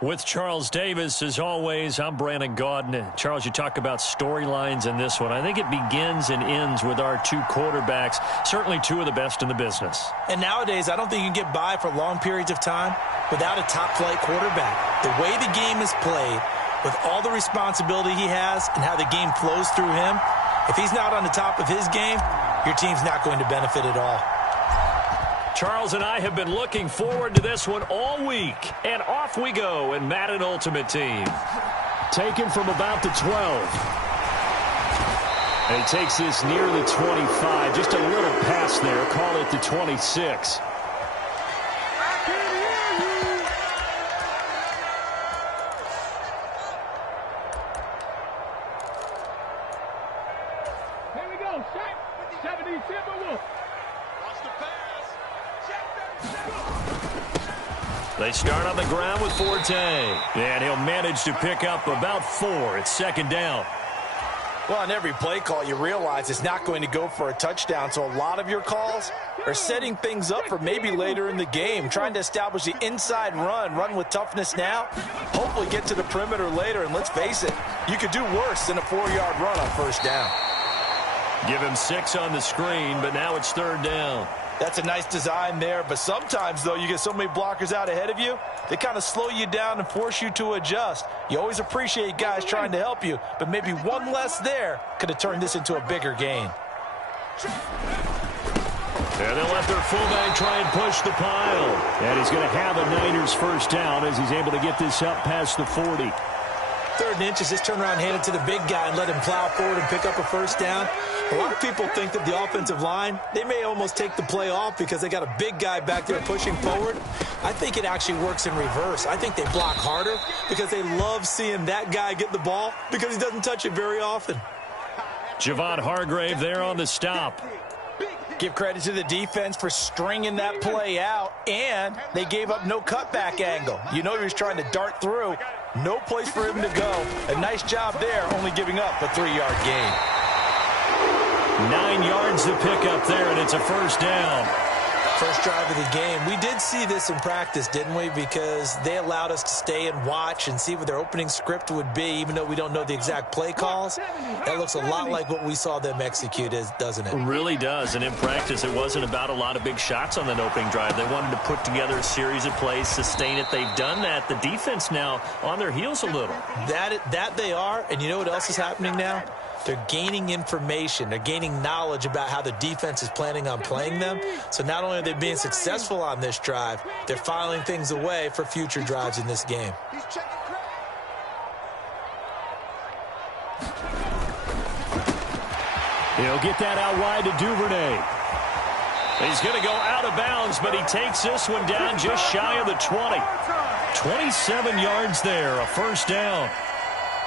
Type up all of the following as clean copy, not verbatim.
With Charles Davis, as always, I'm Brandon Gaudin. Charles, you talk about storylines in this one. I think it begins and ends with our two quarterbacks, certainly two of the best in the business. And nowadays, I don't think you can get by for long periods of time without a top-flight quarterback. The way the game is played, with all the responsibility he has and how the game flows through him, if he's not on the top of his game, your team's not going to benefit at all. Charles and I have been looking forward to this one all week. And off we go in Madden Ultimate Team. Taken from about the 12. And he takes this near the 25. Just a little pass there. Call it the 26. Here we go. Shot. 70 Timberwolves. They start on the ground with Forte. And he'll manage to pick up about 4. It's second down. Well, on every play call, you realize it's not going to go for a touchdown. So a lot of your calls are setting things up for maybe later in the game, trying to establish the inside run with toughness now, hopefully get to the perimeter later. And let's face it, you could do worse than a 4-yard run on first down. Give him 6 on the screen, but now it's third down. That's a nice design there, but sometimes, though, you get so many blockers out ahead of you, they kind of slow you down and force you to adjust. You always appreciate guys trying to help you, but maybe one less there could have turned this into a bigger gain. And they'll let their fullback try and push the pile. And he's going to have a Niners first down as he's able to get this up past the 40. 3rd and inches, just turn around and hand it to the big guy and let him plow forward and pick up a first down. A lot of people think that the offensive line, they may almost take the play off because they got a big guy back there pushing forward. I think it actually works in reverse. I think they block harder because they love seeing that guy get the ball because he doesn't touch it very often. Javon Hargrave there on the stop. Give credit to the defense for stringing that play out, and they gave up no cutback angle. You know he was trying to dart through. No place for him to go. A nice job there, only giving up a 3-yard gain. 9 yards to pick up there, and it's a first down. First drive of the game. We did see this in practice, didn't we? Because they allowed us to stay and watch and see what their opening script would be, even though we don't know the exact play calls. That looks a lot like what we saw them execute, doesn't it? It really does. And in practice, it wasn't about a lot of big shots on that opening drive. They wanted to put together a series of plays, sustain it. They've done that. The defense now on their heels a little. That they are. And you know what else is happening now? They're gaining information. They're gaining knowledge about how the defense is planning on playing them. So not only are they being successful on this drive, they're filing things away for future drives in this game. He'll get that out wide to Duvernay. He's going to go out of bounds, but he takes this one down just shy of the 20. 27 yards there, a first down.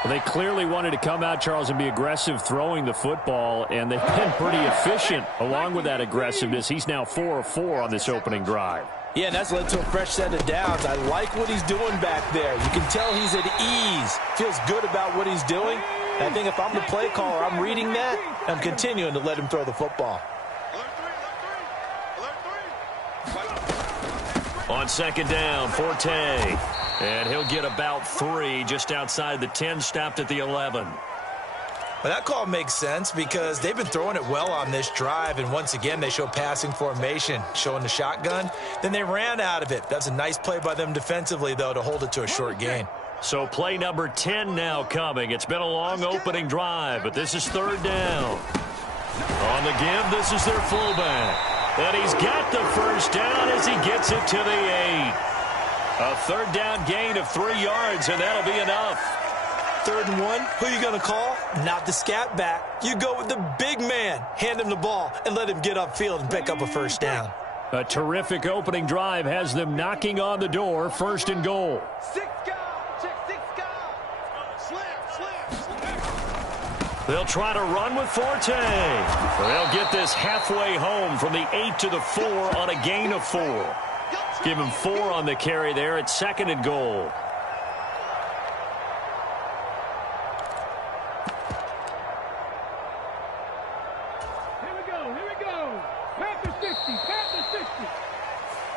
Well, they clearly wanted to come out, Charles, and be aggressive throwing the football, and they've been pretty efficient along with that aggressiveness. He's now 4 of 4 on this opening drive. Yeah, and that's led to a fresh set of downs. I like what he's doing back there. You can tell he's at ease, feels good about what he's doing. And I think if I'm the play caller, I'm reading that, and I'm continuing to let him throw the football. On second down, Forte. And he'll get about 3 just outside the 10, stopped at the 11. Well, that call makes sense because they've been throwing it well on this drive, and once again they show passing formation, showing the shotgun. Then they ran out of it. That's a nice play by them defensively, though, to hold it to a short gain. So play number 10 now coming. It's been a long opening drive, but this is third down. On the give, this is their fullback. And he's got the first down as he gets it to the 8. A third down gain of 3 yards, and that'll be enough. 3rd and 1, who are you going to call? Not the scat back. You go with the big man. Hand him the ball and let him get upfield and pick up a first down. A terrific opening drive has them knocking on the door, 1st and goal. 6 guard, check 6 guard. Slam. They'll try to run with Forte. They'll get this halfway home from the 8 to the 4 on a gain of 4. Give him 4 on the carry there at 2nd and goal. Here we go. Panther 60, Panther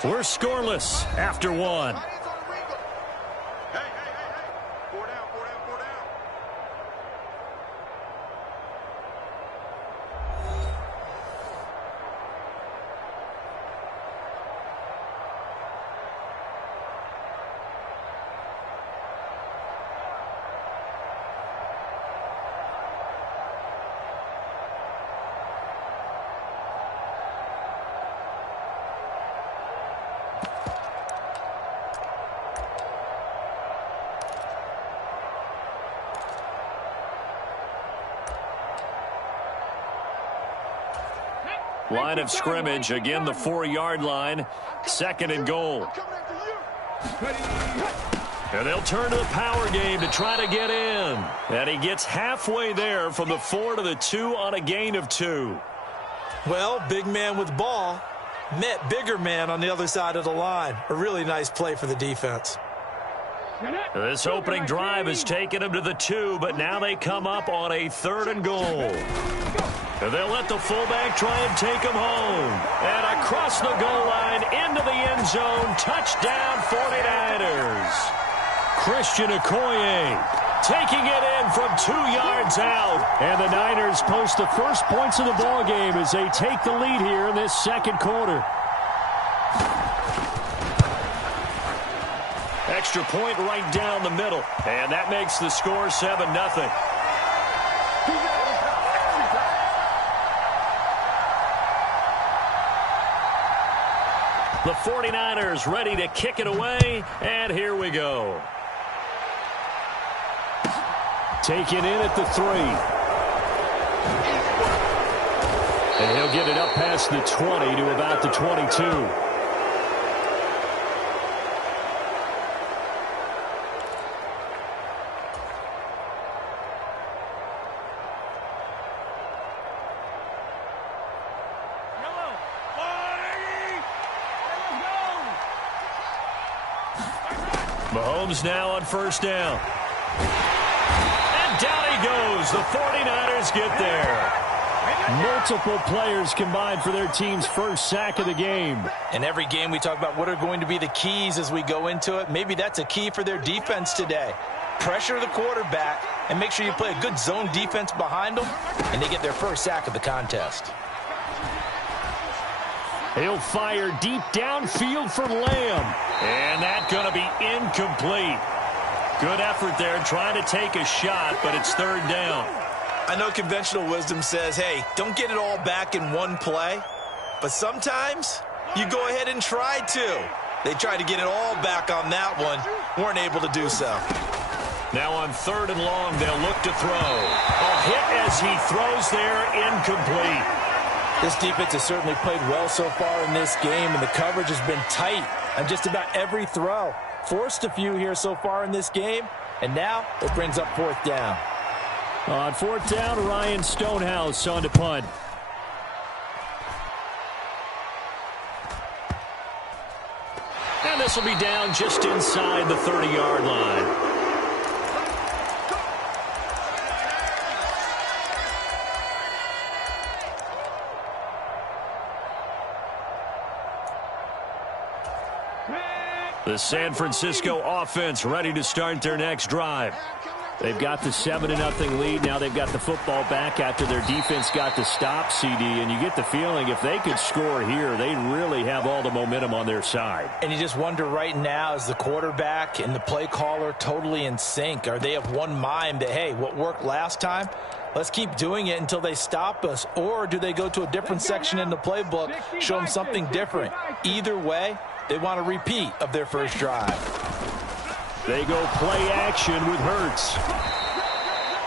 60. We're scoreless after 1. Line of scrimmage, again the 4-yard line, 2nd and goal. And they'll turn to the power game to try to get in. And he gets halfway there from the 4 to the 2 on a gain of 2. Well, big man with ball met bigger man on the other side of the line. A really nice play for the defense. This opening drive has taken them to the 2, but now they come up on a 3rd and goal. And they'll let the fullback try and take him home. And across the goal line into the end zone. Touchdown 49ers. Christian Okoye taking it in from 2 yards out. And the Niners post the first points of the ball game as they take the lead here in this 2nd quarter. Extra point right down the middle. And that makes the score 7-0. The 49ers ready to kick it away. And here we go. Taken in at the 3. And he'll get it up past the 20 to about the 22. Mahomes now on 1st down. And down he goes. The 49ers get there. Multiple players combined for their team's first sack of the game. In every game we talk about what are going to be the keys as we go into it. Maybe that's a key for their defense today. Pressure the quarterback and make sure you play a good zone defense behind them, and they get their first sack of the contest. He'll fire deep downfield for Lamb. And that's going to be incomplete. Good effort there trying to take a shot, but it's 3rd down. I know conventional wisdom says, hey, don't get it all back in one play. But sometimes you go ahead and try to. They tried to get it all back on that one. Weren't able to do so. Now on 3rd and long, they'll look to throw. A hit as he throws there, incomplete. This defense has certainly played well so far in this game, and the coverage has been tight on just about every throw. Forced a few here so far in this game, and now it brings up 4th down. On 4th down, Ryan Stonehouse on to punt. And this will be down just inside the 30-yard line. The San Francisco offense ready to start their next drive. They've got the 7-0 lead. Now they've got the football back after their defense got the stop, CD. And you get the feeling if they could score here, they really have all the momentum on their side. And you just wonder right now, is the quarterback and the play caller totally in sync? Are they of one mind that, hey, what worked last time, let's keep doing it until they stop us? Or do they go to a different section in the playbook, show them something different? Either way, they want a repeat of their first drive. They go play action with Hurts.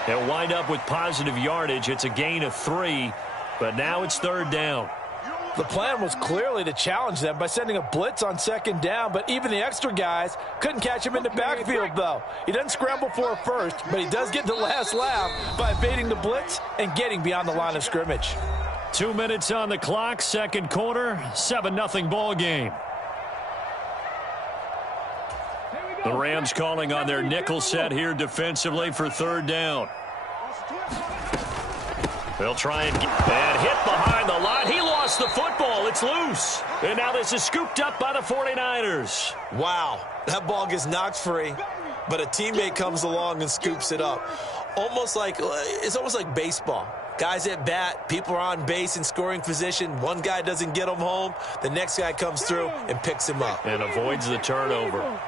They'll wind up with positive yardage. It's a gain of 3, but now it's 3rd down. The plan was clearly to challenge them by sending a blitz on 2nd down, but even the extra guys couldn't catch him in the backfield, though. He doesn't scramble for a first, but he does get the last laugh by evading the blitz and getting beyond the line of scrimmage. 2 minutes on the clock, 2nd quarter, 7-0 ball game. The Rams calling on their nickel set here defensively for 3rd down. They'll try and hit behind the line. He lost the football. It's loose. And now this is scooped up by the 49ers. Wow, that ball gets knocked free, but a teammate comes along and scoops it up. It's almost like baseball. Guys at bat, people are on base in scoring position. One guy doesn't get him home. The next guy comes through and picks him up. And avoids the turnover.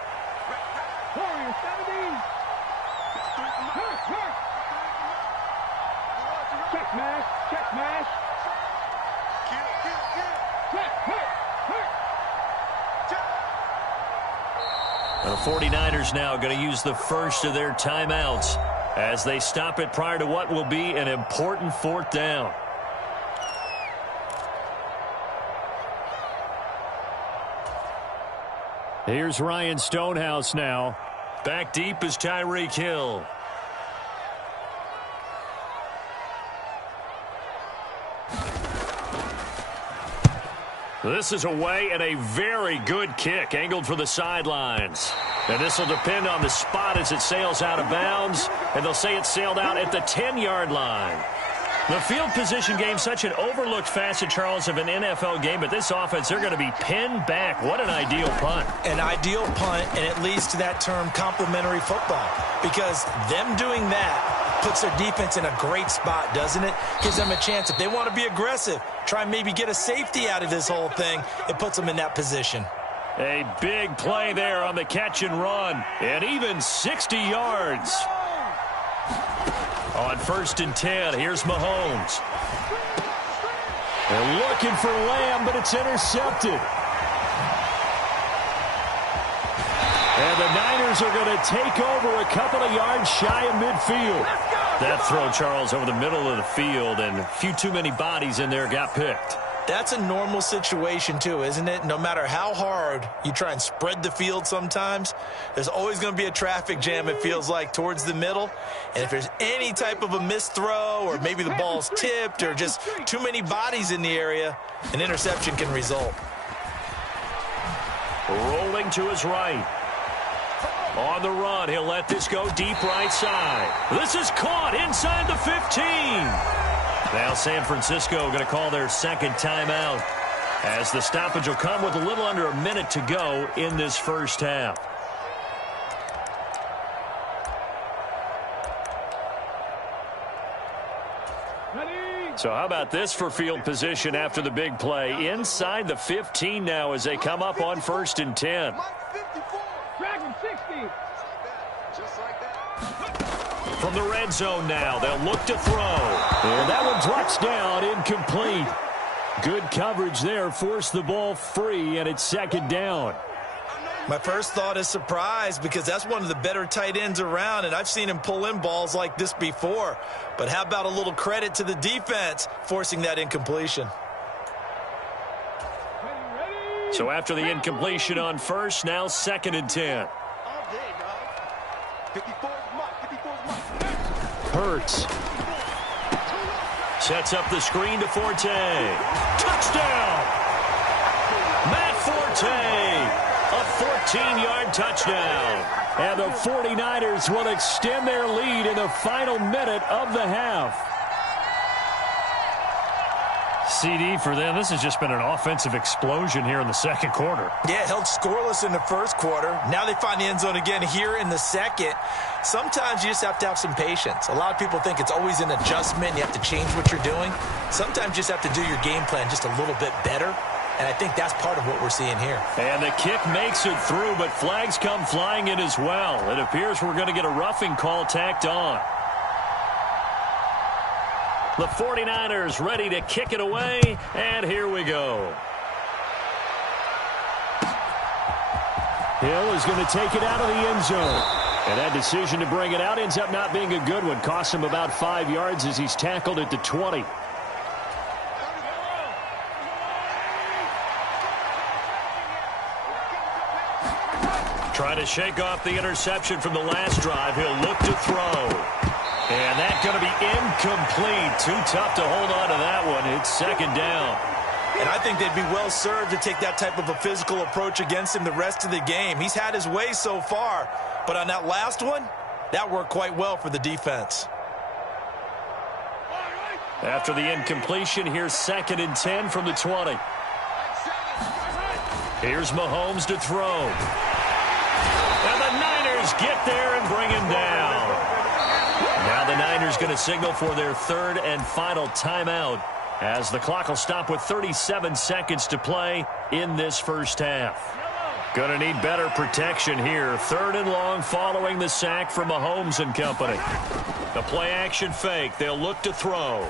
The 49ers now going to use the first of their timeouts as they stop it prior to what will be an important 4th down. Here's Ryan Stonehouse now. Back deep is Tyreek Hill. This is away and a very good kick angled for the sidelines. And this will depend on the spot as it sails out of bounds. And they'll say it sailed out at the 10-yard line. The field position game, such an overlooked facet, Charles, of an NFL game. But this offense, they're going to be pinned back. What an ideal punt. An ideal punt, and it leads to that term complementary football. Because them doing that puts their defense in a great spot, doesn't it? Gives them a chance. If they want to be aggressive, try and maybe get a safety out of this whole thing, it puts them in that position. A big play there on the catch and run. And even 60 yards. On 1st and 10, here's Mahomes. They're looking for Lamb, but it's intercepted. And the Niners are going to take over a couple of yards shy of midfield. That throw, Charles, over the middle of the field, and a few too many bodies in there got picked. That's a normal situation, too, isn't it? No matter how hard you try and spread the field sometimes, there's always going to be a traffic jam, it feels like, towards the middle. And if there's any type of a missed throw or maybe the ball's tipped or just too many bodies in the area, an interception can result. Rolling to his right. On the run, he'll let this go deep right side. This is caught inside the 15. Now San Francisco going to call their second timeout as the stoppage will come with a little under a minute to go in this first half. So how about this for field position after the big play? Inside the 15 now as they come up on 1st and 10. From the red zone now, they'll look to throw. And that one drops down, incomplete. Good coverage there, forced the ball free, and it's 2nd down. My first thought is surprise because that's one of the better tight ends around, and I've seen him pull in balls like this before. But how about a little credit to the defense forcing that incompletion? So after the incompletion on 1st, now 2nd and 10. Hurts. Sets up the screen to Forte. Touchdown! Matt Forte! A 14-yard touchdown. And the 49ers will extend their lead in the final minute of the half. CD for them. This has just been an offensive explosion here in the 2nd quarter. Yeah, held scoreless in the 1st quarter. Now they find the end zone again here in the 2nd. Sometimes you just have to have some patience. A lot of people think it's always an adjustment. You have to change what you're doing. Sometimes you just have to do your game plan just a little bit better. And I think that's part of what we're seeing here. And the kick makes it through, but flags come flying in as well. It appears we're going to get a roughing call tacked on. The 49ers ready to kick it away, and here we go. Hill is going to take it out of the end zone. And that decision to bring it out ends up not being a good one. Costs him about 5 yards as he's tackled at the 20. Trying to shake off the interception from the last drive. He'll look to throw. And that's going to be incomplete. Too tough to hold on to that one. It's 2nd down. And I think they'd be well served to take that type of a physical approach against him the rest of the game. He's had his way so far. But on that last one, that worked quite well for the defense. After the incompletion, here's 2nd and 10 from the 20. Here's Mahomes to throw. And the Niners get there and bring him down. Now the Niners going to signal for their 3rd and final timeout as the clock will stop with 37 seconds to play in this first half. Going to need better protection here. 3rd and long following the sack from Mahomes and company. The play action fake. They'll look to throw.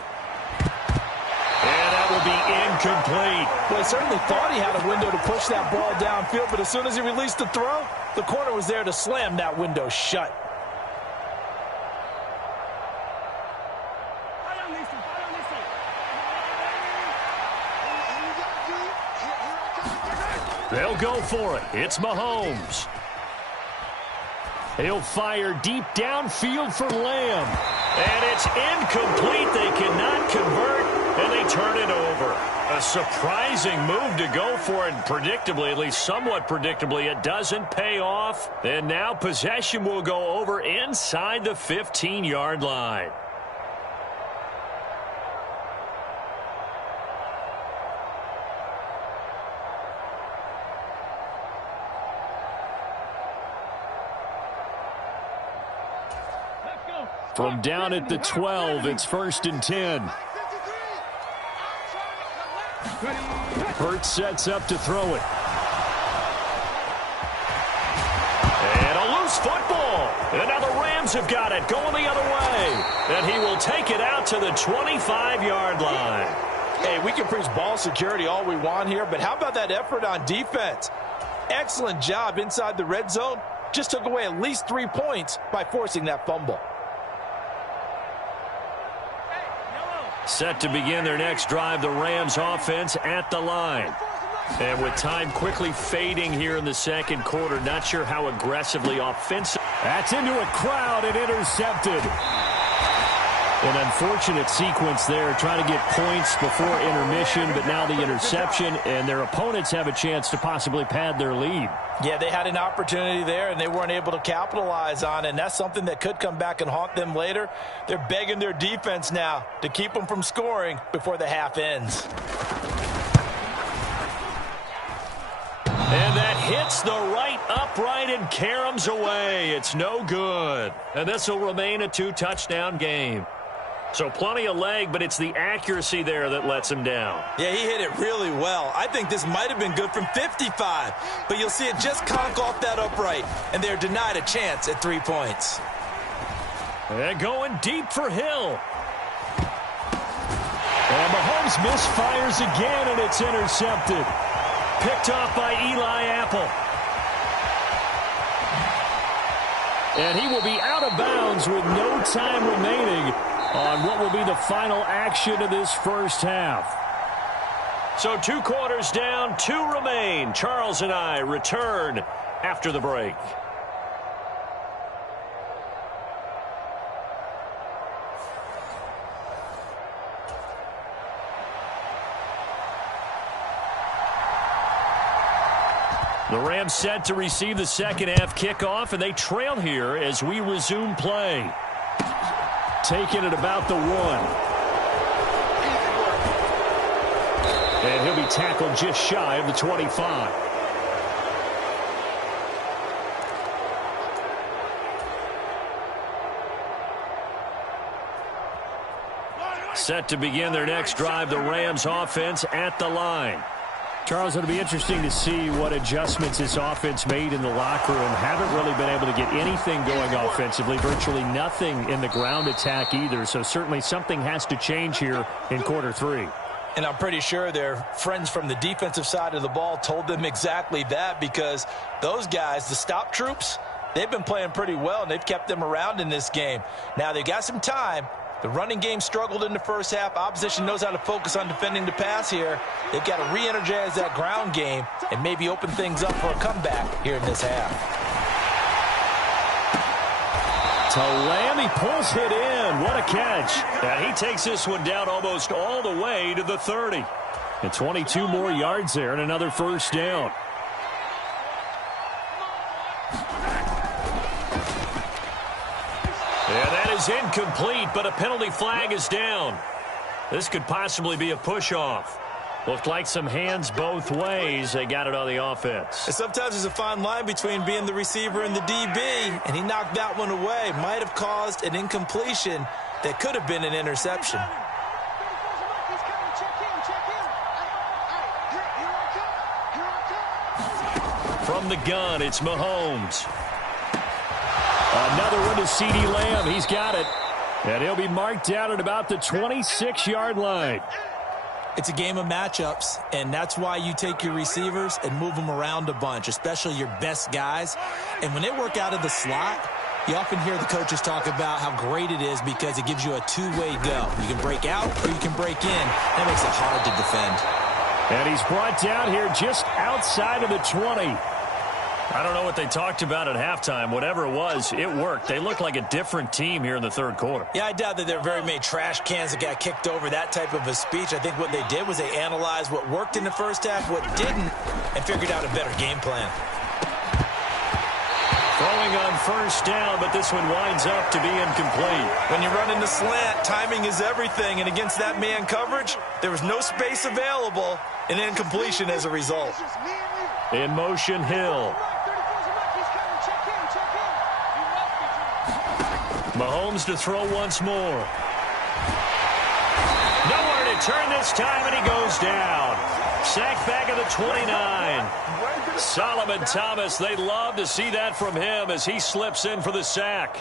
And that will be incomplete. Well, he certainly thought he had a window to push that ball downfield, but as soon as he released the throw, the corner was there to slam that window shut. They'll go for it. It's Mahomes. He'll fire deep downfield for Lamb. And it's incomplete. They cannot convert, and they turn it over. A surprising move to go for it. Predictably, at least somewhat predictably, it doesn't pay off. And now possession will go over inside the 15-yard line. From down at the 12, it's 1st and 10. Hurts sets up to throw it. And a loose football. And now the Rams have got it going the other way. And he will take it out to the 25-yard line. Hey, we can preach ball security all we want here, but how about that effort on defense? Excellent job inside the red zone. Just took away at least 3 points by forcing that fumble. Set to begin their next drive, the Rams offense at the line. And with time quickly fading here in the second quarter, not sure how aggressively offensive. That's into a crowd and intercepted. An unfortunate sequence there, trying to get points before intermission, but now the interception, and their opponents have a chance to possibly pad their lead. Yeah, they had an opportunity there, and they weren't able to capitalize on it, and that's something that could come back and haunt them later. They're begging their defense now to keep them from scoring before the half ends. And that hits the right upright and caroms away. It's no good. And this will remain a 2-touchdown game. So plenty of leg, but it's the accuracy there that lets him down. Yeah, he hit it really well. I think this might have been good from 55, but you'll see it just conk off that upright, and they're denied a chance at 3 points. And going deep for Hill. And Mahomes misfires again, and it's intercepted. Picked off by Eli Apple. And he will be out of bounds with no time remaining on what will be the final action of this first half. So 2 quarters down, 2 remain. Charles and I return after the break. The Rams set to receive the second half kickoff, and they trail here as we resume play. Taking it about the 1. And he'll be tackled just shy of the 25. Set to begin their next drive, the Rams offense at the line. Charles, it'll be interesting to see what adjustments this offense made in the locker room. Haven't really been able to get anything going offensively, virtually nothing in the ground attack either. So certainly something has to change here in quarter 3. And I'm pretty sure their friends from the defensive side of the ball told them exactly that, because those guys, the stop troops, they've been playing pretty well, and they've kept them around in this game. Now they've got some time. The running game struggled in the first half. Opposition knows how to focus on defending the pass here. They've got to re-energize that ground game and maybe open things up for a comeback here in this half. To Lamb, he pulls it in. What a catch. And he takes this one down almost all the way to the 30. And 22 more yards there and another first down. Yeah, that is incomplete, but a penalty flag is down. This could possibly be a push-off. Looked like some hands both ways. They got it on the offense. And sometimes there's a fine line between being the receiver and the DB, and he knocked that one away. Might have caused an incompletion that could have been an interception. From the gun, it's Mahomes. Another one to CeeDee Lamb. He's got it. And he'll be marked down at about the 26-yard line. It's a game of matchups, and that's why you take your receivers and move them around a bunch, especially your best guys. And when they work out of the slot, you often hear the coaches talk about how great it is because it gives you a two-way go. You can break out or you can break in. That makes it hard to defend. And he's brought down here just outside of the 20. I don't know what they talked about at halftime. Whatever it was, it worked. They look like a different team here in the third quarter. Yeah, I doubt that there are very many trash cans that got kicked over, that type of a speech. I think what they did was they analyzed what worked in the first half, what didn't, and figured out a better game plan. Throwing on first down, but this one winds up to be incomplete. When you run in the slant, timing is everything, and against that man coverage, there was no space available, and incompletion as a result. In motion, Hill. Mahomes to throw once more. Nowhere to turn this time, and he goes down. Sacked back at the 29. Solomon Thomas, they love to see that from him as he slips in for the sack.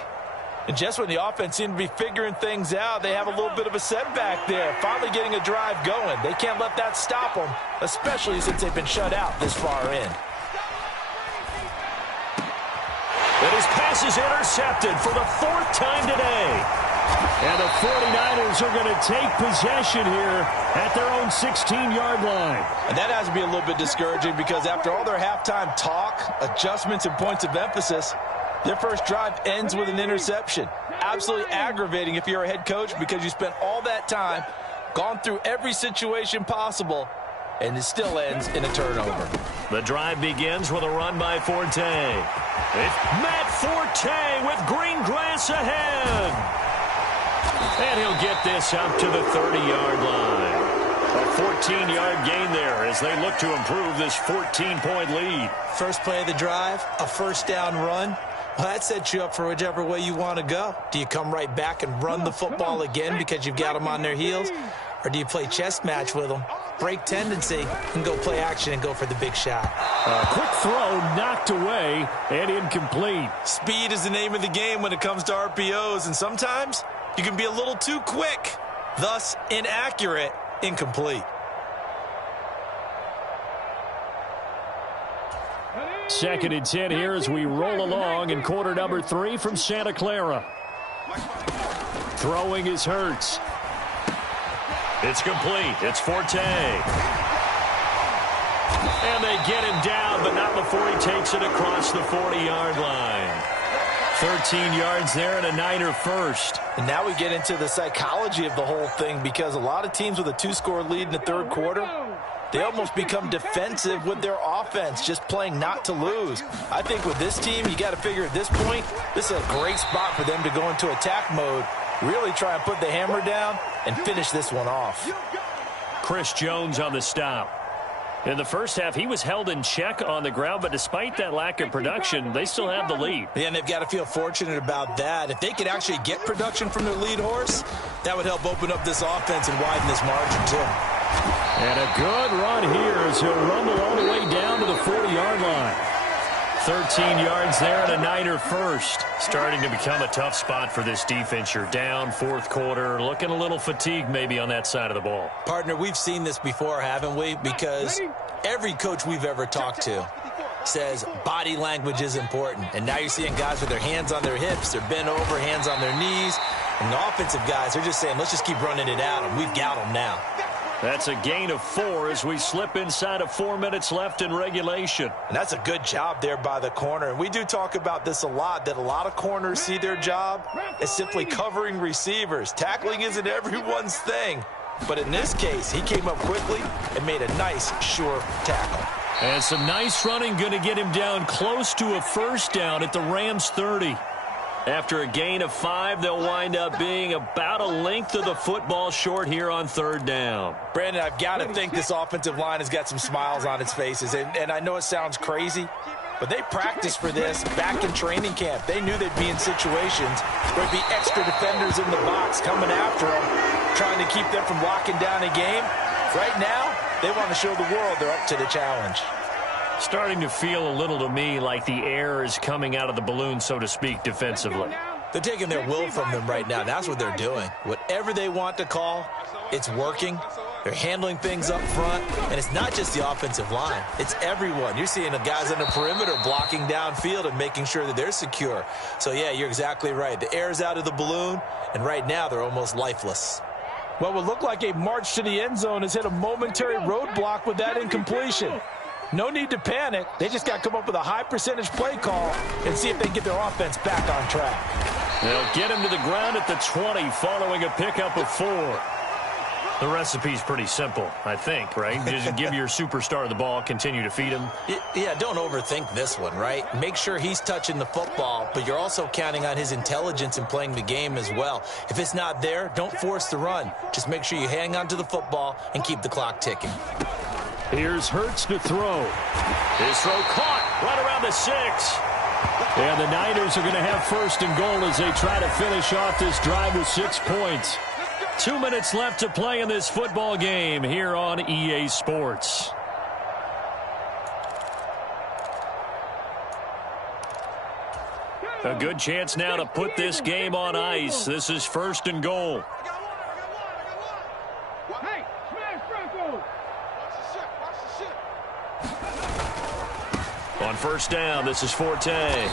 And just when the offense seemed to be figuring things out, they have a little bit of a setback there. Finally getting a drive going. They can't let that stop them, especially since they've been shut out this far in. And his pass is intercepted for the fourth time today. And the 49ers are going to take possession here at their own 16-yard line. And that has to be a little bit discouraging because after all their halftime talk, adjustments, and points of emphasis, their first drive ends with an interception. Absolutely aggravating if you're a head coach because you spent all that time, gone through every situation possible, and it still ends in a turnover. The drive begins with a run by Forte. It's Matt Forte with green grass ahead. And he'll get this up to the 30-yard line. A 14-yard gain there as they look to improve this 14-point lead. First play of the drive, a first down run. Well, that sets you up for whichever way you want to go. Do you come right back and run the football again because you've got them on their heels? Or do you play chess match with them, break tendency, and go play action and go for the big shot? A quick throw knocked away and incomplete. Speed is the name of the game when it comes to RPOs, and sometimes you can be a little too quick, thus inaccurate, incomplete. Second and 10 here as we roll along in quarter number 3 from Santa Clara. Throwing is Hurts. It's complete. It's Forte. And they get him down, but not before he takes it across the 40-yard line. 13 yards there and a Niner first. And now we get into the psychology of the whole thing because a lot of teams with a 2-score lead in the third quarter, they almost become defensive with their offense, just playing not to lose. I think with this team, you got to figure at this point, this is a great spot for them to go into attack mode, really try and put the hammer down and finish this one off. Chris Jones on the stop. In the first half, he was held in check on the ground, but despite that lack of production, they still have the lead. Yeah, and they've got to feel fortunate about that. If they could actually get production from their lead horse, that would help open up this offense and widen this margin, too. And a good run here as he'll rumble all the way down to the 40-yard line. 13 yards there and a Niner first. Starting to become a tough spot for this defense. You're down fourth quarter, looking a little fatigued maybe on that side of the ball. Partner, we've seen this before, haven't we? Because every coach we've ever talked to says body language is important. And now you're seeing guys with their hands on their hips, they're bent over, hands on their knees. And the offensive guys are just saying, let's just keep running it at them. We've got them now. That's a gain of 4 as we slip inside of 4 minutes left in regulation. And that's a good job there by the corner. And we do talk about this a lot, that a lot of corners see their job as simply covering receivers. Tackling isn't everyone's thing. But in this case, he came up quickly and made a nice, sure tackle. And some nice running going to get him down close to a first down at the Rams 30. After a gain of 5, they'll wind up being about a length of the football short here on third down. Brandon, I've got to think this offensive line has got some smiles on its faces. And I know it sounds crazy, but they practiced for this back in training camp. They knew they'd be in situations where there'd be extra defenders in the box coming after them, trying to keep them from locking down a game. Right now, they want to show the world they're up to the challenge. Starting to feel a little to me like the air is coming out of the balloon, so to speak, defensively. They're taking their will from them right now. That's what they're doing. Whatever they want to call, it's working. They're handling things up front. And it's not just the offensive line. It's everyone. You're seeing the guys on the perimeter blocking downfield and making sure that they're secure. So, yeah, you're exactly right. The air's out of the balloon, and right now they're almost lifeless. Well, what looked like a march to the end zone has hit a momentary roadblock with that incompletion. No need to panic. They just got to come up with a high percentage play call and see if they can get their offense back on track. They'll get him to the ground at the 20 following a pickup of 4. The recipe's pretty simple, I think, right? Just give your superstar the ball, continue to feed him. Yeah, don't overthink this one, right? Make sure he's touching the football, but you're also counting on his intelligence in playing the game as well. If it's not there, don't force the run. Just make sure you hang on to the football and keep the clock ticking. Here's Hurts to throw. His throw caught right around the 6. And the Niners are going to have first and goal as they try to finish off this drive with 6 points. 2 minutes left to play in this football game here on EA Sports. A good chance now to put this game on ice. This is first and goal. Hey, smash Bronco! On first down, this is Forte.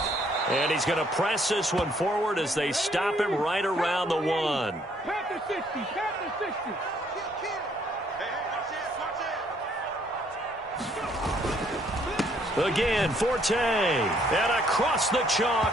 And he's going to press this one forward as they stop him right around the 1. Pat the 60, pat the 60. Again, Forte. And across the chalk.